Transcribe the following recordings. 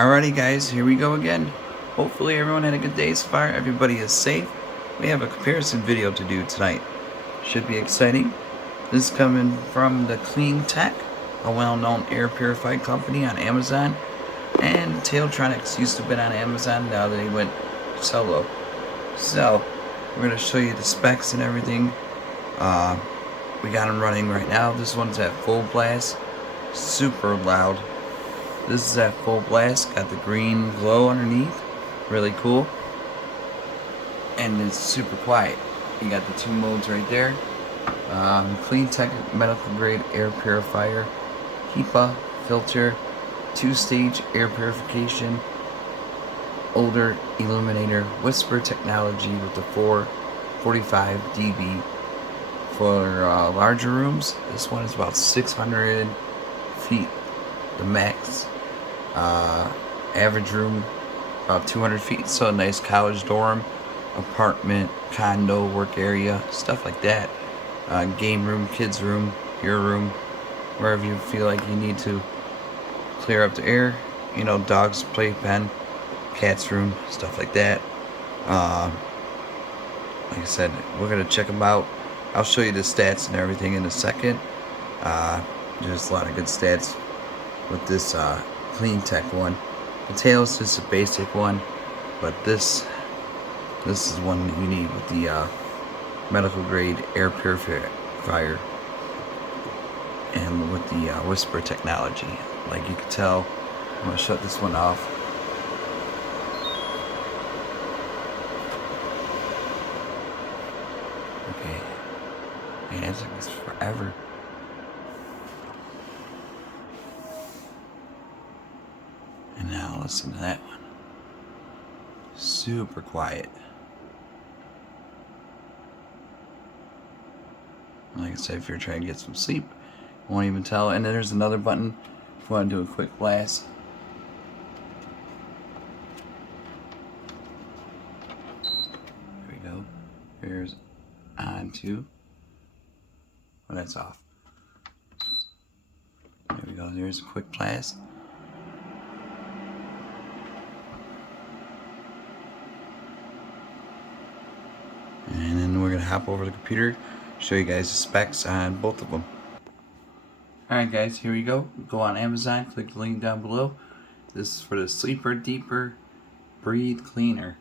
Alrighty guys, here we go again. Hopefully everyone had a good day so far, everybody is safe. We have a comparison video to do tonight. Should be exciting. This is coming from the Cleantech, a well-known air purified company on Amazon. And Taotronics used to have been on Amazon, now they went solo. So, we're going to show you the specs and everything. We got them running right now. This one's at full blast, super loud. This is at full blast, got the green glow underneath, really cool, and it's super quiet. You got the two modes right there. Cleantech medical grade air purifier, HEPA filter, 2-stage air purification, Odor, Eliminator, whisper technology with the 445 dB. For larger rooms, this one is about 600 feet, the max. Average room about 200 feet, so a nice college dorm, apartment, condo, work area, stuff like that. Game room, kids room, your room, wherever you feel like you need to clear up the air, you know, dog's playpen, cat's room, stuff like that. Like I said, we're gonna check them out. I'll show you the stats and everything in a second. There's a lot of good stats with this Cleantech one. The tail's just a basic one, but this is one that you need with the medical grade air purifier and with the whisper technology. Like you can tell, I'm gonna shut this one off. Okay, man, it takes forever. And now listen to that one. Super quiet. Like I said, if you're trying to get some sleep, you won't even tell. And then there's another button if you want to do a quick blast. There we go. Here's on to. Oh, that's off. There we go. There's a quick blast. And then we're going to hop over the computer, show you guys the specs on both of them. Alright guys, here we go. Go on Amazon, click the link down below. This is for the Sleeper Deeper Breathe Cleaner.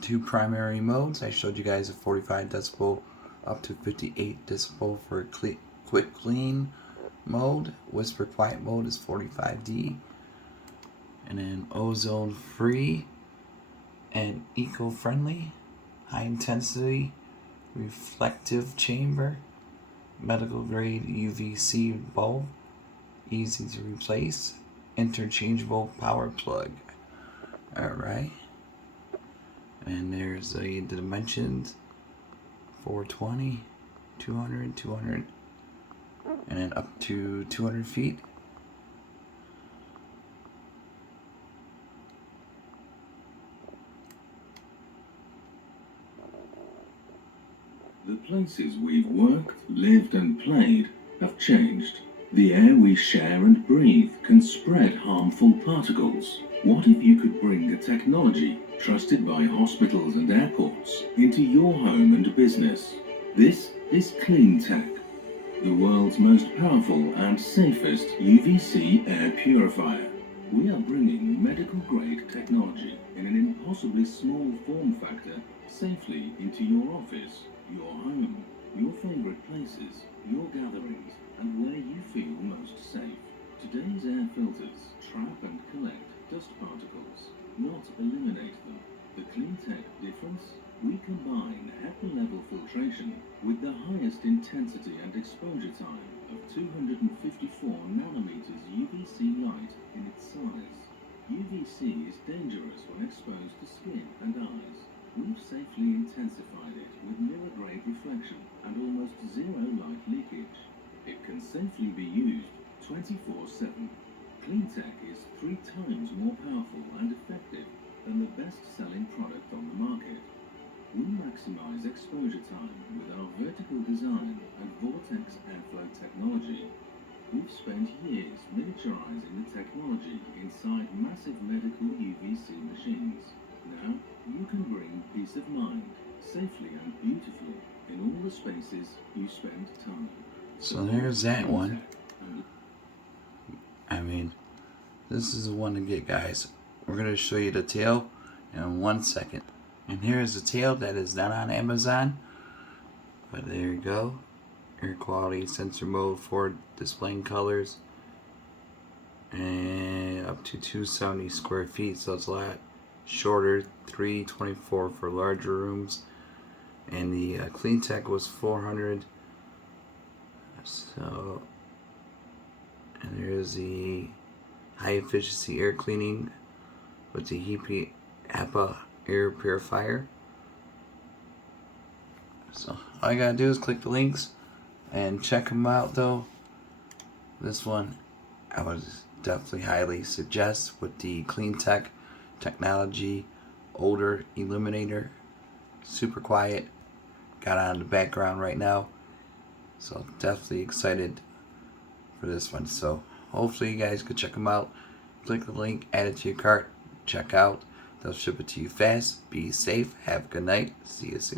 Two primary modes. I showed you guys a 45 decibel up to 58 decibel for a quick clean mode. Whisper quiet mode is 45D. And then ozone free and eco-friendly, high intensity, reflective chamber, medical grade UVC bulb, easy to replace, interchangeable power plug. Alright. And there's the dimensions, 420, 200, 200, and then up to 200 feet. The places we've worked, lived and played have changed. The air we share and breathe can spread harmful particles. What if you could bring the technology trusted by hospitals and airports into your home and business? This is Cleantech, the world's most powerful and safest UVC air purifier. We are bringing medical grade technology in an impossibly small form factor safely into your office, your home, your favorite places, your gatherings, and where you feel most safe. Today's air filters trap and collect dust particles, not eliminate them. The Cleantech difference? We combine HEPA level filtration with the highest intensity and exposure time of 254 nanometers UVC light in its size. UVC is dangerous when exposed to skin and eyes. We've safely intensified it with mirror-grade reflection and almost zero light leakage. It can safely be used 24/7. Cleantech is 3 times more powerful and effective than the best-selling product on the market. We maximize exposure time with our vertical design and vortex airflow technology. We've spent years miniaturizing the technology inside massive medical UVC machines. Now, you can bring peace of mind, safely and beautifully, in all the spaces you spend time. So there's that one. I mean, this is the one to get, guys. We're going to show you the tail in 1 second. And here is the tail that is not on Amazon. But there you go. Air quality, sensor mode, for displaying colors. And up to 270 square feet, so it's a lot shorter. 324 for larger rooms. And the Cleantech was 400. So, and there's the high efficiency air cleaning with the HEPA air purifier. So all you gotta do is click the links and check them out. Though this one I would definitely highly suggest with the Cleantech technology. Odor Eliminator, super quiet, got on in the background right now, so definitely excited for this one. So hopefully you guys could check them out. Click the link, add it to your cart, check out. They'll ship it to you fast. Be safe, have a good night, see you soon.